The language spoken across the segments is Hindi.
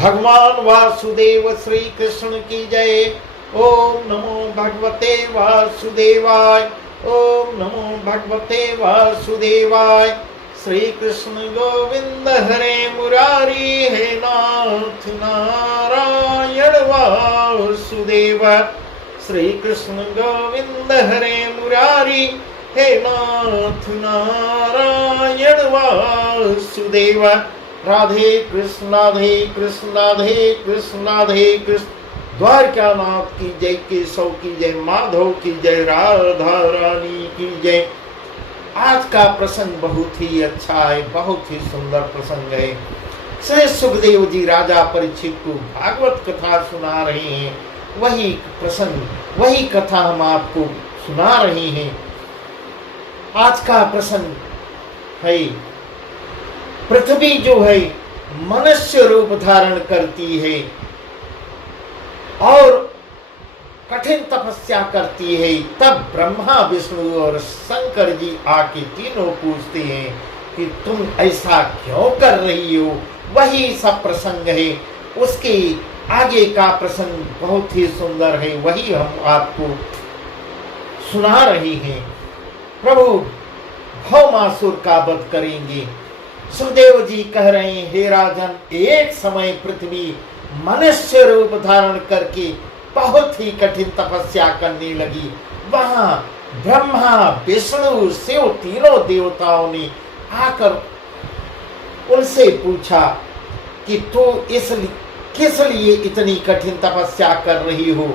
भगवान वासुदेव श्री कृष्ण की जय। ओम नमो भगवते वासुदेवाय। ओम नमो भगवते वासुदेवाय। श्री कृष्ण गोविंद हरे मुरारी, हे नाथ नारायण वासुदेव। श्री कृष्ण गोविंद हरे मुरारी, हे नाथ नारायण वासुदेव। राधे कृष्ण राधे कृष्ण राधे कृष्ण राधे कृष्ण। द्वारकानाथ की जय, केशव की जय, माधव की जय, राधा रानी की जय। आज का प्रसंग बहुत ही अच्छा है, बहुत ही सुंदर प्रसंग है। श्री सुखदेव जी राजा परीक्षित को भागवत कथा सुना रहे हैं। वही प्रसंग, वही कथा हम आपको सुना रहे हैं। आज का प्रसंग है, पृथ्वी जो है मनुष्य रूप धारण करती है और कठिन तपस्या करती है। तब ब्रह्मा विष्णु और शंकर जी आके तीनों पूछते हैं कि तुम ऐसा क्यों कर रही हो। वही सब प्रसंग है। उसके आगे का प्रसंग बहुत ही सुंदर है, वही हम आपको सुना रहे हैं। प्रभु भौमासुर का वध करेंगे। सुखदेव जी कह रहे हैं, हे राजन, एक समय पृथ्वी मनुष्य रूप धारण करके बहुत ही कठिन तपस्या करने लगी। वहां ब्रह्मा विष्णु शिव तीनों देवताओं ने आकर उनसे पूछा कि तू किस लिए इतनी कठिन तपस्या कर रही हो।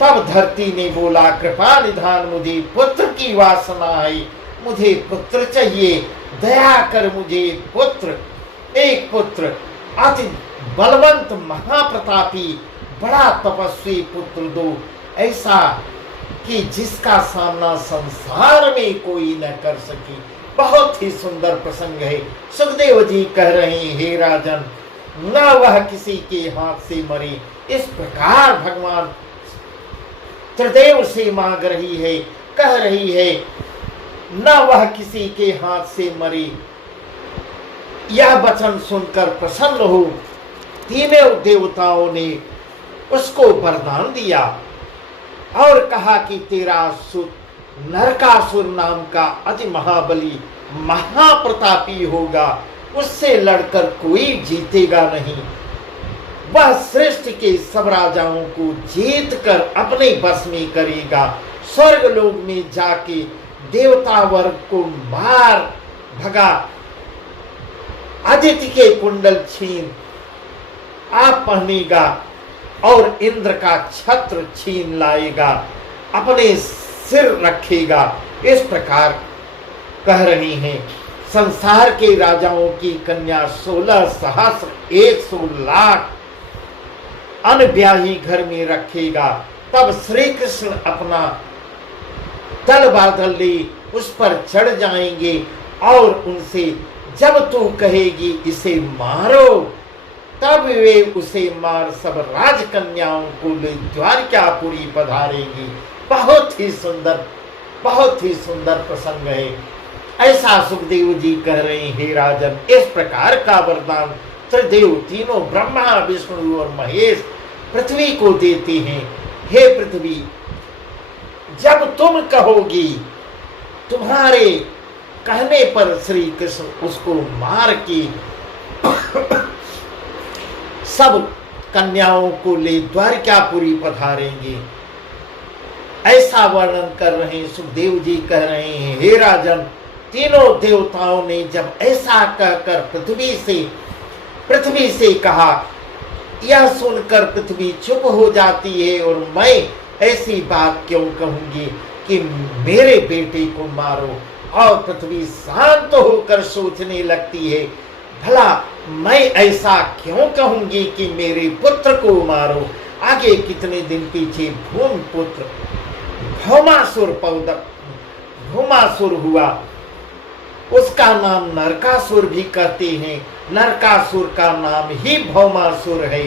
तब धरती ने बोला, कृपा निधान, मुझे पुत्र की वासना है, मुझे पुत्र चाहिए, दया कर मुझे पुत्र, एक पुत्र, अति बलवंत महाप्रतापी बड़ा तपस्वी पुत्र दो, ऐसा कि जिसका सामना संसार में कोई न कर सके। बहुत ही सुंदर प्रसंग है। सुखदेव जी कह रहे हैं, हे राजन, न वह किसी के हाथ से मरे। इस प्रकार भगवान त्रिदेव से मांग रही है, कह रही है, न वह किसी के हाथ से मरे। यह वचन सुनकर प्रसन्न हो तीनों देवताओं ने उसको वरदान दिया और कहा कि तेरा सुत नरकासुर नाम का अति महाबली महाप्रतापी होगा, उससे लड़कर कोई जीतेगा नहीं। वह सृष्टि के सब राजाओं को जीत कर अपने बस में करेगा। स्वर्ग लोक में जाके देवता वर्ग को मार भगा, आदित्य के कुंडल छीन आप पहनेगा और इंद्र का छत्र छीन लाएगा, अपने सिर रखेगा। इस प्रकार कह रही हैं। संसार के राजाओं की कन्या 16 सहस्र 100 लाख अनब्याही घर में रखेगा। तब श्री कृष्ण अपना दल बादल ले उस पर चढ़ जाएंगे और उनसे, जब तू कहेगी इसे मारो, तब वे उसे मार सब राजकन्याओं को ले द्वारकापुरी पधारेंगी। बहुत ही सुंदर प्रसंग है। ऐसा सुखदेव जी कह रहे हैं, हे राजन, इस प्रकार का वरदान त्रिदेव तीनों ब्रह्मा विष्णु और महेश पृथ्वी को देते हैं। हे पृथ्वी, जब तुम कहोगी, तुम्हारे कहने पर श्री कृष्ण उसको मार के सब कन्याओं को ले द्वारकापुरी पधारेंगे। ऐसा वर्णन कर रहे हैं। सुखदेव जी कह रहे हैं, हे राजन, तीनों देवताओं ने जब ऐसा कहकर पृथ्वी से कहा, यह सुनकर पृथ्वी चुप हो जाती है और मैं ऐसी बात क्यों कहूंगी कि मेरे बेटे को मारो। और पृथ्वी शांत होकर सोचने लगती है, भला मैं ऐसा क्यों कहूंगी कि मेरे पुत्र को मारो। आगे कितने दिन पीछे भूमिपुत्र भौमासुर हुआ। उसका नाम नरकासुर भी कहते हैं। नरकासुर का नाम ही भौमासुर है।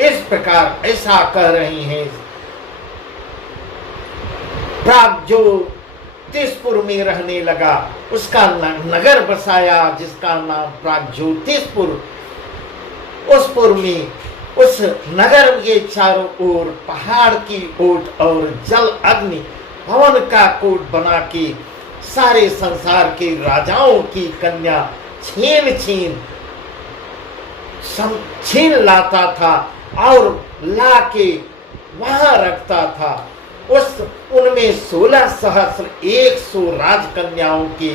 इस प्रकार ऐसा कह रही हैं। प्राग जो ज्योतिषपुर में रहने लगा, उसका नगर बसाया जिसका नाम प्रागज्योतिषपुर। उस पुर में, उस नगर के चारों ओर पहाड़ की ओट और जल अग्नि भवन का कोट बना के सारे संसार के राजाओं की कन्या छीन लाता था और लाके वहां रखता था। उनमें 16,100 राजकन्याओं के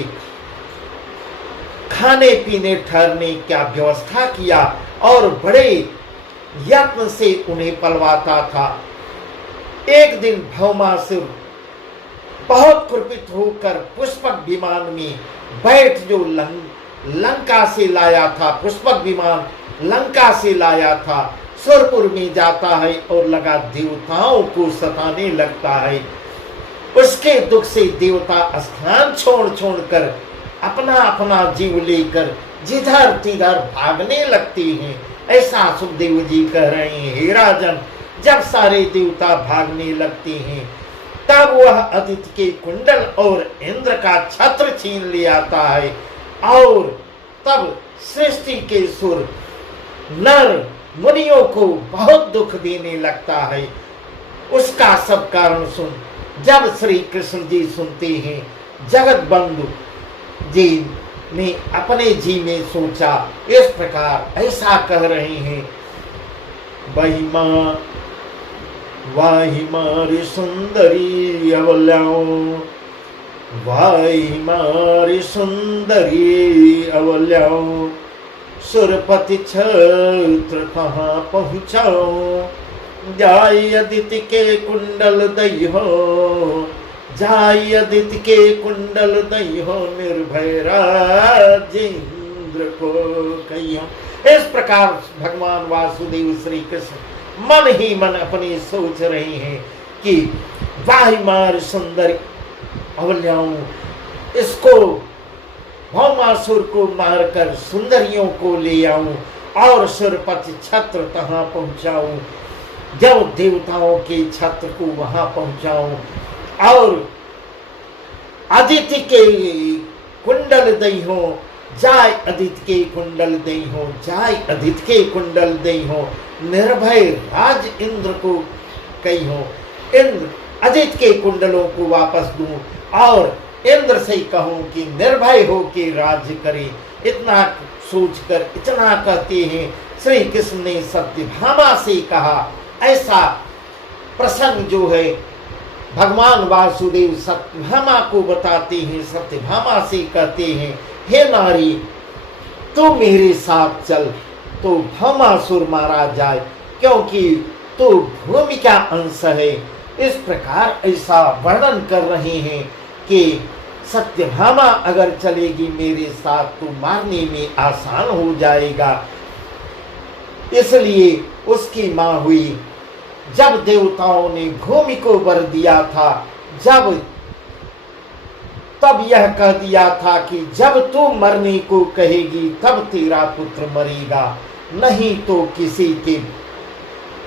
खाने पीने ठहरने का व्यवस्था किया और बड़े यत्न से उन्हें पलवाता था। एक दिन भौमासुर बहुत कुपित होकर पुष्पक विमान में बैठ जो लंका से लाया था, पुष्पक विमान लंका से लाया था, सुरपुर में जाता है और लगा देवताओं को सताने लगता है। उसके दुख से देवता स्थान छोड़ कर अपना अपना जीव लेकर जिधर तिधर भागने लगते हैं। ऐसा सुखदेव जी कह रहे हैं, हे राजन, जब सारे देवता भागने लगते हैं तब वह आदित्य के कुंडल और इंद्र का छत्र छीन ले आता है और तब सृष्टि के सुर नर मुनियों को बहुत दुख देने लगता है। उसका सब कारण सुन। जब श्री कृष्ण जी सुनते हैं, जगत बंधु जी ने अपने जी में सोचा, इस प्रकार ऐसा कह रहे हैं, वाही मारी सुंदरी अवल्याओ, वाही मारी सुंदरी अवल्याओ, सुरपति छत्र कहाँ पहुँचाओ, जाय अदिति के कुंडल दई हो, जाय अदिति के कुंडल दई हो, निर्भय राजेंद्र को कहियो। इस प्रकार भगवान वासुदेव श्री कृष्ण मन ही मन अपनी सोच रहे हैं कि वाही मार सुंदर अवल्याओं, इसको भौमासुर को मारकर सुंदरियों को ले आऊं और सुरपति छत्र तहां पहुंचाऊं, जब देवताओं के छत्र को वहां पहुंचाऊं और अदिति के कुंडल दई हो, जाय अदिति के कुंडल दई हो, जाय अदिति के कुंडल दई हो, निर्भय राज इंद्र को कही हो, इंद्र अदिति के कुंडलों को वापस दूं और इंद्र से कहूं कि निर्भय हो के राज्य करे। इतना सोचकर इतना कहते हैं श्री कृष्ण ने सत्यभामा से कहा। ऐसा प्रसंग जो है भगवान वासुदेव सत्यभामा को बताते हैं। सत्यभामा से कहते हैं, हे नारी, तू मेरे साथ चल तो भौमासुर मारा जाए, क्योंकि तू भूमि का अंश है। इस प्रकार ऐसा वर्णन कर रहे हैं कि सत्यभामा अगर चलेगी मेरे साथ तो मारने में आसान हो जाएगा। इसलिए उसकी मां हुई। जब देवताओं ने भूमि को वर दिया था, तब यह कह दिया था कि जब तू मरने को कहेगी तब तेरा पुत्र मरेगा, नहीं तो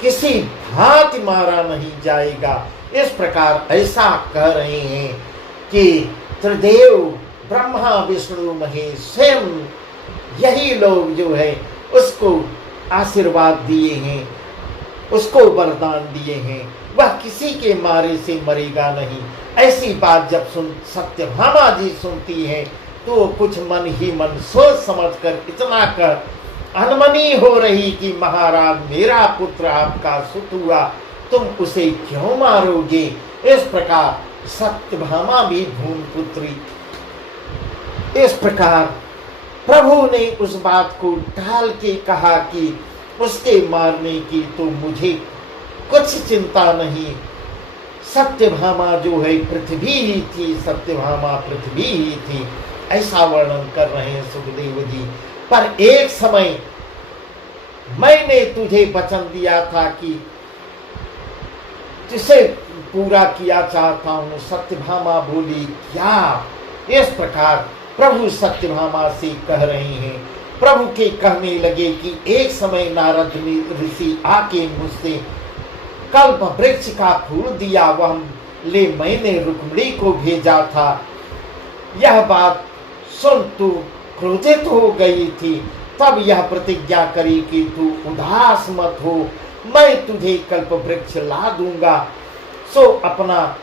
किसी भांति मारा नहीं जाएगा। इस प्रकार ऐसा कह रहे हैं कि त्रिदेव ब्रह्मा विष्णु महेश स्वयं यही लोग जो है उसको आशीर्वाद दिए हैं, उसको वरदान दिए हैं, वह किसी के मारे से मरेगा नहीं। ऐसी बात जब सत्यभामा जी सुनती हैं तो कुछ मन ही मन सोच समझकर इतना कर अनमनी हो रही कि महाराज, मेरा पुत्र आपका सुत हुआ, तुम उसे क्यों मारोगे। इस प्रकार सत्यभामा भी भूमिपुत्री। इस प्रकार प्रभु ने उस बात को टाल के कहा कि उसके मारने की तो मुझे कुछ चिंता नहीं। सत्यभामा जो है पृथ्वी ही थी, सत्यभामा पृथ्वी ही थी। ऐसा वर्णन कर रहे हैं सुखदेव जी। पर एक समय मैंने तुझे वचन दिया था कि जिसे पूरा किया चाहता हूं। सत्यभामा बोली, क्या? इस प्रकार प्रभु सत्यभामा से कह रहे हैं। प्रभु के कहने लगे कि एक समय नारद ऋषि आके मुझसे कल्प वृक्ष का फूल दिया, वह ले मैंने रुक्मिणी को भेजा था। यह बात सुन तू क्रोधित हो गई थी, तब यह प्रतिज्ञा करी कि तू उदास मत हो, मैं तुझे कल्प वृक्ष ला दूंगा। सो अपना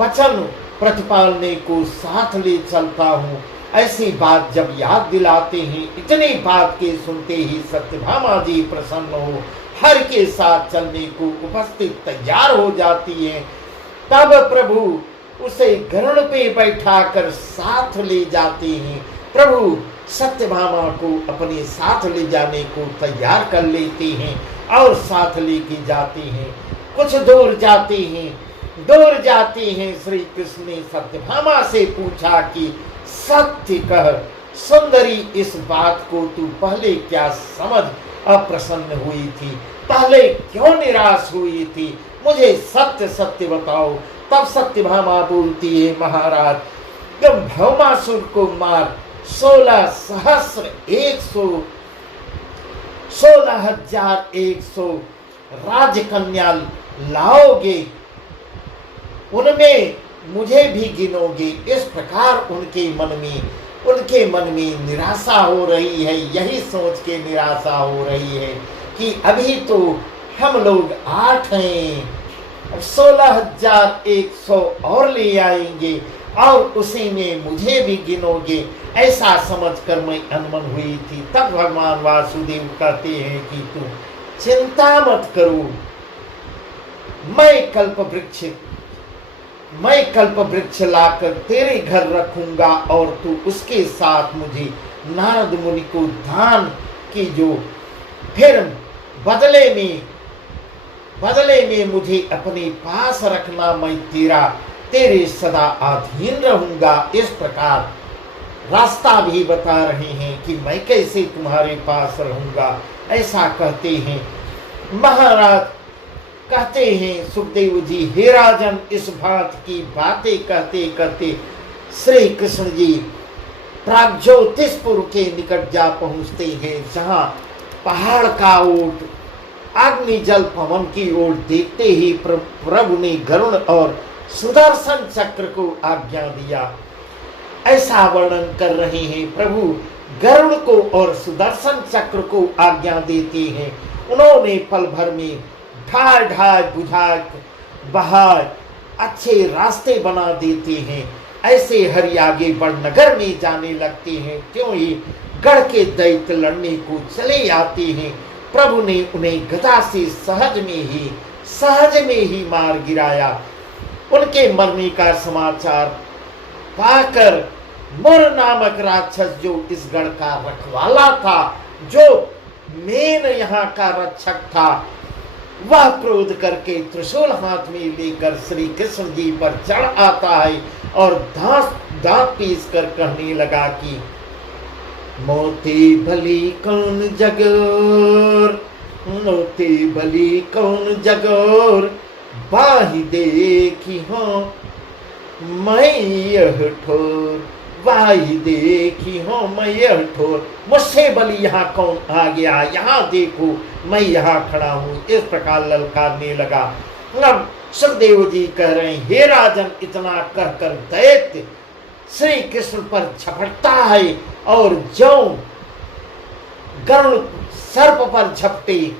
वचन प्रतिपालने को साथ ले चलता हूँ। ऐसी बात जब याद दिलाते हैं, इतनी बात के सुनते ही सत्यभामा जी प्रसन्न हो हर के साथ चलने को उपस्थित तैयार हो जाती हैं। तब प्रभु उसे गरुड़ पे बैठाकर साथ ले जाते हैं। प्रभु सत्यभामा को अपने साथ ले जाने को तैयार कर लेते हैं और साथ लेके जाते हैं। कुछ दूर जाते हैं श्री कृष्ण ने सत्यभामा से पूछा कि सत्य कह सुंदरी, इस बात को तू पहले क्या समझ अप्रसन्न हुई थी, पहले क्यों निराश हुई थी, मुझे सत्य सत्य बताओ। तब सत्यभामा बोलती है, महाराज तुम भौमासुर को मार 16,100 राजकन्या लाओगे, उनमें मुझे भी गिनोगे। इस प्रकार उनके मन में निराशा हो रही है। यही सोच के निराशा हो रही है कि अभी तो हम लोग 8 हैं, 16,100 और ले आएंगे और उसी में मुझे भी गिनोगे, ऐसा समझकर मैं अनमन हुई थी। तब भगवान वासुदेव कहते हैं कि तू चिंता मत करो, मैं कल्प वृक्ष लाकर तेरे घर रखूंगा और तू उसके साथ मुझे नारद मुनि को दान की जो, फिर बदले में मुझे अपने पास रखना, मैं तेरे सदा अधीन रहूंगा। इस प्रकार रास्ता भी बता रहे हैं कि मैं कैसे तुम्हारे पास रहूंगा, ऐसा कहते हैं। महाराज कहते हैं सुखदेव जी, हे राजन, इस बात की बातें कहते कहते श्री कृष्ण जी प्राग्ज्योतिषपुर के निकट जा पहुंचते हैं, जहां पहाड़ का ओट अग्नि जल पवन की ओर देखते ही प्रभु ने गरुड़ और सुदर्शन चक्र को आज्ञा दिया। ऐसा वर्णन कर रहे हैं, प्रभु गरुड़ को और सुदर्शन चक्र को आज्ञा देते हैं। उन्होंने पल भर में ढाल बुझा बहा अच्छे रास्ते बना देते हैं। ऐसे हरि आगे बढ़ नगर में जाने लगते हैं, क्यों ही गढ़ के दैत्य लड़ने को चले आते हैं। प्रभु ने उन्हें गदा से सहज में ही मार गिराया। उनके मरने का समाचार पाकर मुर नामक राक्षस, जो इस गढ़ का रखवाला था, जो मेन यहाँ का रक्षक था, वह क्रोध करके त्रिशूल हाथ में लेकर श्री कृष्ण जी पर चढ़ आता है और दांत पीस कर कहने लगा कि मोती भली कौन जगोर, मोती भली कौन जगोर, बाही देखी हो मैं यह ठोर, बाही देखी हो मैं यह ठोर, मुझसे बली यहाँ कौन आ गया, यहाँ देखो मैं यहाँ खड़ा हूँ। इस प्रकार ललकारने लगा। अब सुखदेव जी कह रहे हैं, हे राजन, इतना कहकर दैत्य श्री कृष्ण पर झपटता है और जो गरुड़ सर्प पर झपटे,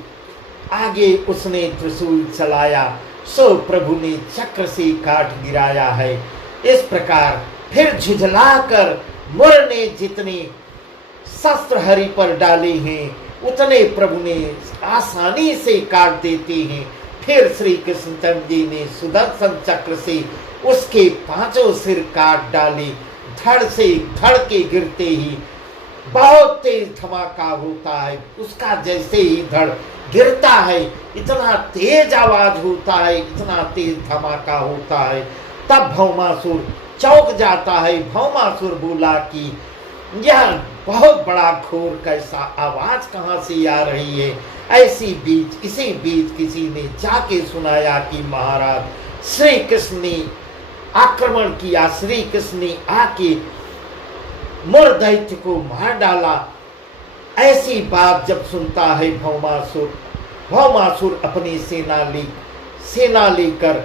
आगे उसने त्रिशूल चलाया, सो प्रभु ने चक्र से काट गिराया है। इस प्रकार फिर झुझलाकर मुर ने जितने शस्त्र हरि पर डाले हैं, उतने प्रभु ने आसानी से काट देते हैं। फिर श्री कृष्ण जी ने सुदर्शन चक्र से उसके 5 सिर काट डाले। धड़ से धड़ के गिरते ही बहुत तेज धमाका होता है। उसका जैसे ही धड़ गिरता है, इतना तेज आवाज होता है, इतना तेज धमाका होता है। तब भौमासुर चौंक जाता है। भौमासुर बोला कि यह बहुत बड़ा घोर कैसा आवाज कहाँ से आ रही है। इसी बीच किसी ने जाके सुनाया कि महाराज श्री कृष्ण ने आक्रमण किया, श्री कृष्ण ने आके मुर दैत्य को मार डाला। ऐसी बात जब सुनता है भौमासुर अपनी सेना लेकर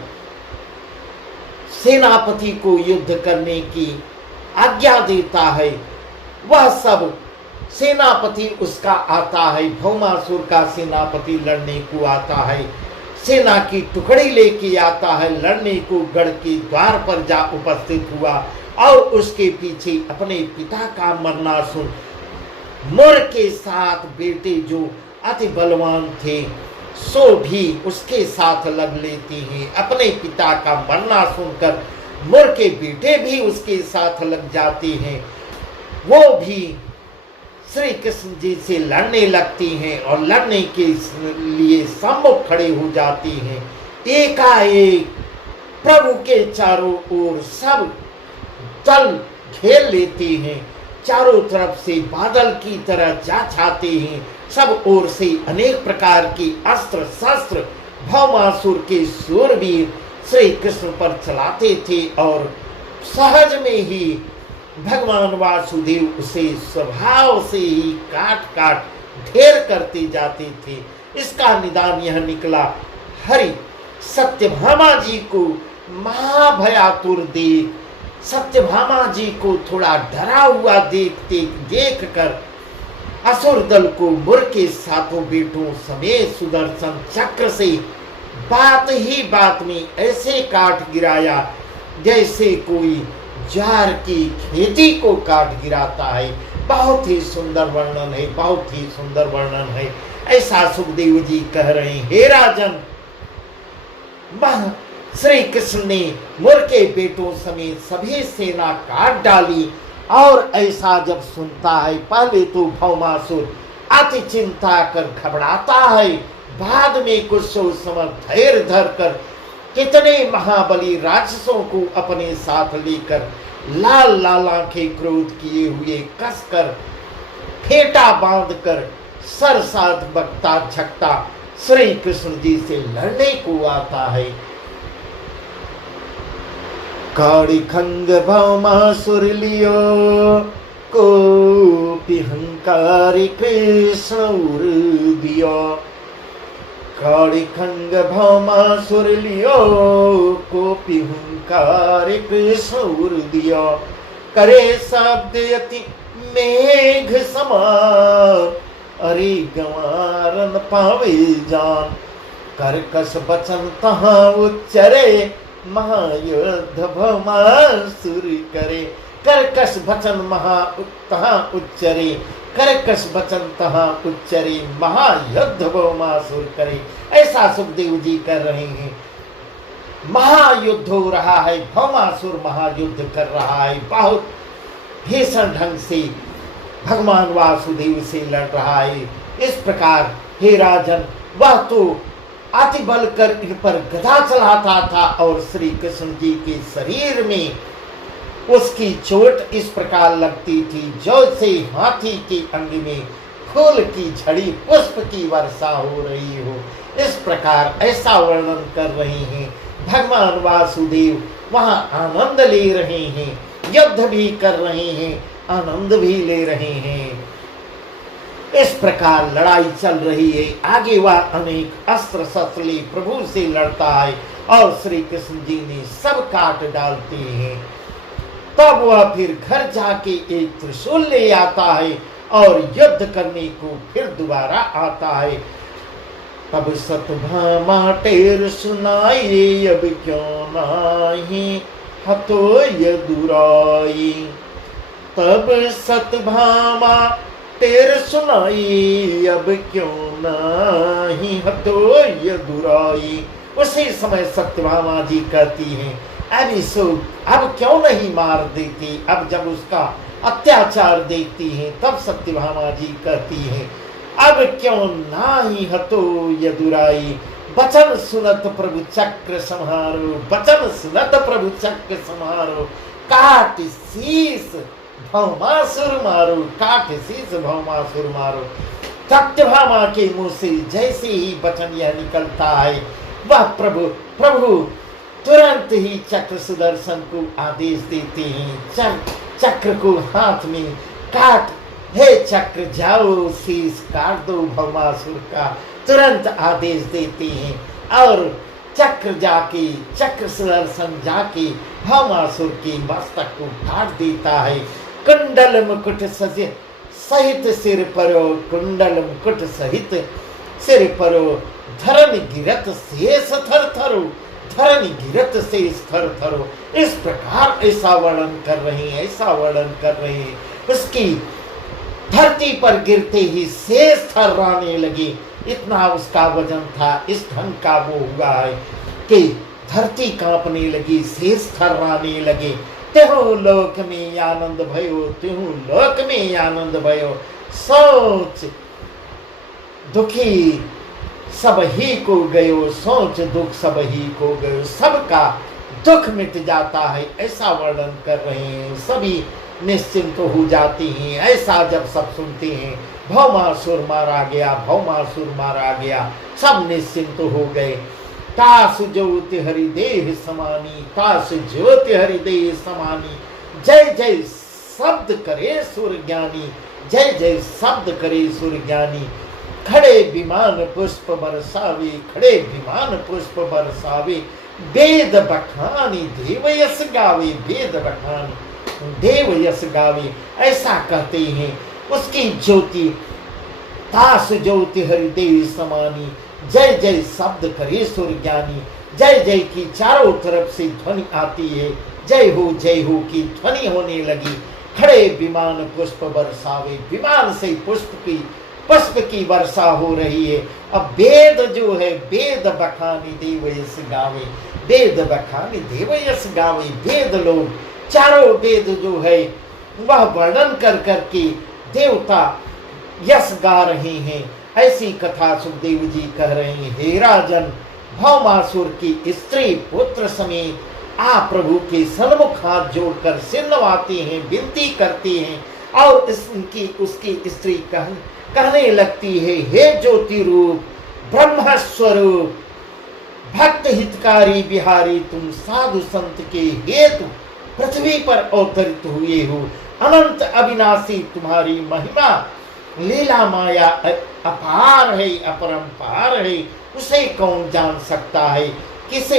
सेनापति को युद्ध करने की आज्ञा देता है। वह सब सेनापति उसका आता है, भौमासुर का सेनापति लड़ने को आता है, सेना की टुकड़ी लेके आता है लड़ने को, गढ़ के द्वार पर जा उपस्थित हुआ और उसके पीछे अपने पिता का मरना सुन मुर के साथ बेटे जो अति बलवान थे सो भी उसके साथ लग लेते हैं। अपने पिता का मरना सुनकर मुर के बेटे भी उसके साथ लग जाते हैं, वो भी श्री कृष्ण जी से लड़ने लगती हैं और लड़ने के लिए सम्मुख खड़े हो जाती हैं। एकाएक प्रभु के चारों ओर सब दल घेर लेते हैं, चारों तरफ से बादल की तरह जा छाते हैं, सब ओर से अनेक प्रकार के अस्त्र शस्त्र भौमासुर के शूरवीर श्री कृष्ण पर चलाते थे और सहज में ही भगवान वासुदेव उसे स्वभाव से ही काट काट ढेर करते जाते थे। इसका निदान यह निकला, हरि सत्यभामा जी को महाभयातुर देख, सत्यभामा जी को थोड़ा डरा हुआ देख कर असुर दल को मुर के सातों बेटों समेत सुदर्शन चक्र से बात ही बात में ऐसे काट गिराया जैसे कोई ज्वार की खेती को काट गिराता है। बहुत ही सुंदर वर्णन है, बहुत ही सुंदर वर्णन है। ऐसा सुखदेव जी कह रहे हैं, हे राजन, श्री कृष्ण ने मुर के बेटों समेत सभी सेना काट डाली। और ऐसा जब सुनता है, पहले तो भौमासुर अति चिंता कर घबराता है, बाद में कुछ सोच समझ धैर्य धर कर कितने महाबली राक्षसों को अपने साथ लेकर लाल लाल आंखें क्रोध किए हुए कसकर फेटा बांधकर सरसात बकता झकता श्री कृष्ण जी से लड़ने को आता है। काड़ी खंग भौमासुर लियो को पिहंकारी कृष्ण उर दियो, काड़ी खंग भौमासुर लियो को पिहंकारी कृष्ण उर दियो, करे शब्द यति मेघ समान, अरे गंवारन पावे जान, करकश बचन तहाँ उच्चरे महायुद्ध भौमासुर करे, करकश बचन तहाँ उच्चरे, करकश बचन तहाँ उच्चरे, महायुद्ध भौमासुर करे। ऐसा सुखदेव जी कर रहे हैं, महायुद्ध हो रहा है, भौमासुर महायुद्ध कर रहा है, बहुत भीषण ढंग से भगवान वासुदेव से लड़ रहा है। इस प्रकार हे राजन, वह तो अति बल कर इन पर गदा चलाता था और श्री कृष्ण जी के शरीर में उसकी चोट इस प्रकार लगती थी जैसे हाथी के अंग में फूल की झड़ी पुष्प की वर्षा हो रही हो। इस प्रकार ऐसा वर्णन कर रहे हैं। भगवान वासुदेव वहां आनंद ले रहे हैं, युद्ध भी कर रहे हैं, आनंद भी ले रहे हैं। इस प्रकार लड़ाई चल रही है। आगे वह अनेक अस्त्र शस्त्र ले प्रभु से लड़ता है और श्री कृष्ण जी ने सब काट डालते हैं। तब वह फिर घर जाके एक त्रिशूल ले आता है और युद्ध करने को फिर दोबारा आता है। तब सतभामा टेर सुनाई, अब क्यों नाही हतो यदुराई, तब सतभामा टेर सुनाई, अब क्यों नाही हतो यदुराई। उसी समय सत्यभामा जी कहती हैं, अब क्यों नहीं मार देती। अब जब उसका अत्याचार देखती हैं तब सत्यभामा जी कहती हैं, अब क्यों नाही हतो यदुराई, बचन सुनत प्रभु चक्र संहारो, बचन सुनत प्रभु चक्र संहारो, काट शीस भौमासुर मारो, काट शीस भौमासुर मारो। सत्यभामा के मुंह से जैसे ही वचन यह निकलता है, वह प्रभु तुरंत ही चक्र सुदर्शन को आदेश देते हैं, चक्र को हाथ में काट, हे चक्र जाओ शीश काट दो भौमासुर का, तुरंत आदेश देते हैं। और चक्र सुदर्शन जाके भौमासुर के मस्तक को काट देता है। कुंडल मुकुट सहित सिर परो कुंडल मुकुट सहित सिर परो धरन गिरत शेष थर थरो, धरन गिरत शेष थर थरो। इस प्रकार ऐसा वर्णन कर रहे हैं, ऐसा वर्णन कर रहे हैं। उसकी धरती पर गिरते ही शेष थर्राने लगे, इतना उसका वजन था। इस ढंग का वो हुआ है कि धरती कांपने लगी, शेष थर्राने लगे। तेहु लोक में आनंद भयो, तेहु लोक में आनंद भयो। सोच दुखी सब ही को गयो, सोच दुख सब ही को गयो। सबका दुख मिट जाता है, ऐसा वर्णन कर रहे हैं। सभी निश्चिंत हो जाती हैं। ऐसा जब सब सुनते हैं, भौमासुर मारा गया, भौमासुर मारा गया, सब निश्चिंत हो गए। तास ज्योति हरिदेह समानी, तास ज्योति हरिदेह समानी। जय जय शब्द करे सुर ज्ञानी, जय जय शब्द करे सुर ज्ञानी। खड़े विमान पुष्प बरसावे, खड़े विमान पुष्प बरसावे। वेद बखानी देव यश गावे, वेद बखानी देव यश गावे। ऐसा कहते हैं। उसकी ज्योति तास ज्योति हरिदेव समानी। जय जय शब्द करे सुर ज्ञानी। जय जय की चारों तरफ से ध्वनि आती है, जय हो की ध्वनि होने लगी। खड़े विमान पुष्प बरसावे, विमान से पुष्प की वर्षा हो रही है। अब वेद जो है, वेद बखानी देव यश गावे, वेद बखानी देव यश गावे। वेद लोग, चारों वेद जो है वह वर्णन कर करके देवता यश गा रहे हैं। ऐसी कथा सुखदेव जी कह रहे हैं। हे राजन, भौमासुर की स्त्री पुत्र समेत आप प्रभु के सन्मुख हाथ जोड़कर सिर नवाते हैं, विनती करते हैं। और उसकी स्त्री कहने लगती है, हे ज्योति रूप ब्रह्म स्वरूप भक्त हितकारी बिहारी, तुम साधु संत के हेतु पृथ्वी पर अवतरित हुए हो। अनंत अविनाशी तुम्हारी महिमा लीला माया अपार है, अपरंपार है। उसे कौन जान सकता है? किसे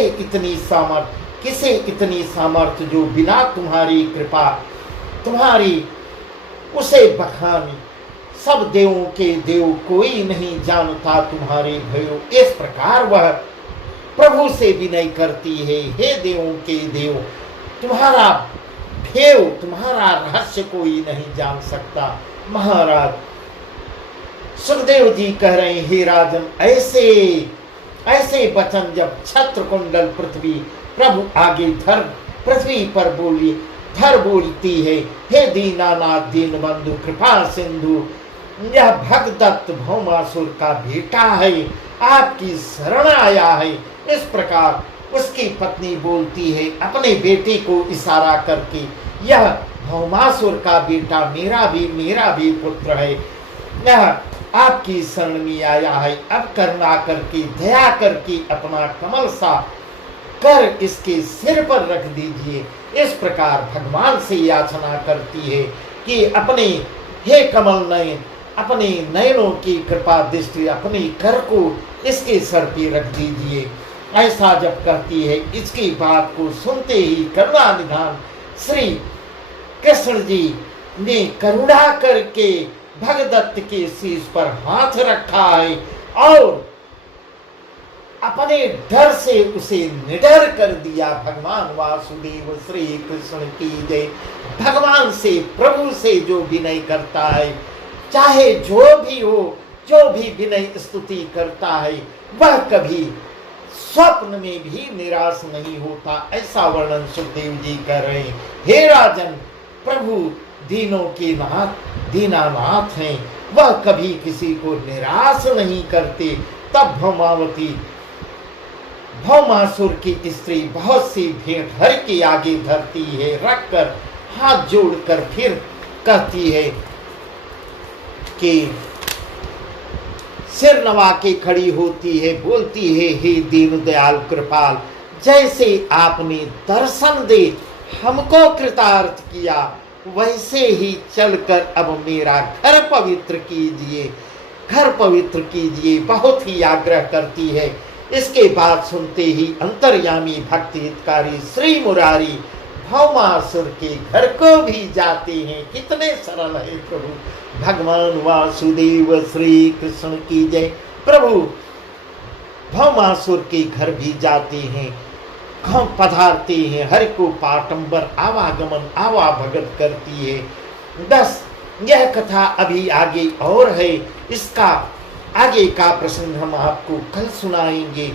इतनी सामर्थ्य जो बिना तुम्हारी कृपा तुम्हारी उसे बखानी। सब देवों के देव कोई नहीं जानता तुम्हारे भयो। इस प्रकार वह प्रभु से विनय करती है, हे देवों के देव, तुम्हारा भेव, तुम्हारा रहस्य कोई नहीं जान सकता। महाराज सुखदेव जी कह रहे हैं, हे राजन, ऐसे वचन जब छत्र कुंडल पृथ्वी प्रभु आगे धर पृथ्वी पर बोलती है, हे दीनानाथ दीन बंधु कृपा सिंधु, यह भगदत्त भौमासुर का बेटा है, आपकी शरण आया है। इस प्रकार उसकी पत्नी बोलती है अपने बेटे को इशारा करके, यह भौमासुर का बेटा मेरा भी पुत्र है, यह आपकी शरण में आया है। अब करुणा करके, दया करके अपना कमल सा कर इसके सिर पर रख दीजिए। इस प्रकार भगवान से याचना करती है कि अपने हे कमल नयन, अपने नयनों की कृपा दृष्टि अपने कर को इसके सर पे रख दीजिए। ऐसा जब कहती है, इसकी बात को सुनते ही करुणा निधान श्री कृष्ण जी ने करुणा करके भगदत्त के शीश पर हाथ रखा है और अपने डर से उसे निडर कर दिया। भगवान वासुदेव श्री कृष्ण की जय। भगवान से, प्रभु से जो विनय करता है, चाहे जो भी हो, जो भी विनय स्तुति करता है, वह कभी स्वप्न में भी निराश नहीं होता। ऐसा वर्णन सुखदेव जी कर रहे हैं। हे राजन, प्रभु दीनों के नाथ दीनानाथ हैं, वह कभी किसी को निराश नहीं करते। तब भौमासुर की स्त्री बहुत सी भेंट हर के आगे धरती है, रखकर हाथ जोड़कर फिर कहती है कि सिर नवा के खड़ी होती है, बोलती है, हे दीन दयाल कृपाल, जैसे आपने दर्शन दे हमको कृतार्थ किया, वैसे ही चलकर अब मेरा घर पवित्र कीजिए, घर पवित्र कीजिए। बहुत ही आग्रह करती है। इसके बाद सुनते ही अंतर्यामी भक्ति हितकारी श्री मुरारी भौमासुर के घर को भी जाते हैं। कितने सरल है प्रभु। भगवान वासुदेव श्री कृष्ण की जय। प्रभु भौमासुर के घर भी जाते हैं, पधारते हैं। हरि को पाटंबर आवागमन आवाभगत करती है। 10 यह कथा अभी आगे और है, इसका आगे का प्रसंग हम आपको कल सुनाएंगे।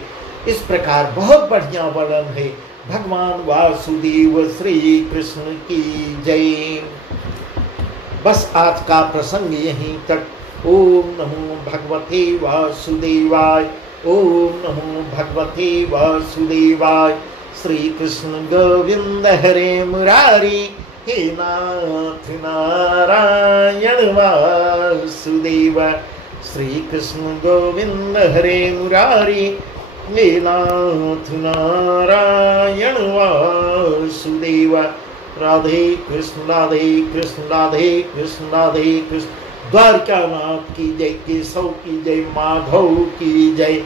इस प्रकार बहुत बढ़िया वर्णन है। भगवान वासुदेव श्री कृष्ण की जय। बस आज का प्रसंग यहीं तक। ओम नमो भगवते वासुदेवाय। ओम नमो भगवते वासुदेवाय। श्री कृष्ण गोविंद हरे मुरारी। हे नाथ नारायण वासुदेव। श्री कृष्ण गोविंद हरे मुरारी। हे नाथ नारायण वासुदेव। राधे कृष्ण राधे कृष्ण राधे कृष्ण राधे कृष्ण। द्वारका नाथ की जय, केशव की जय, माधव की जय।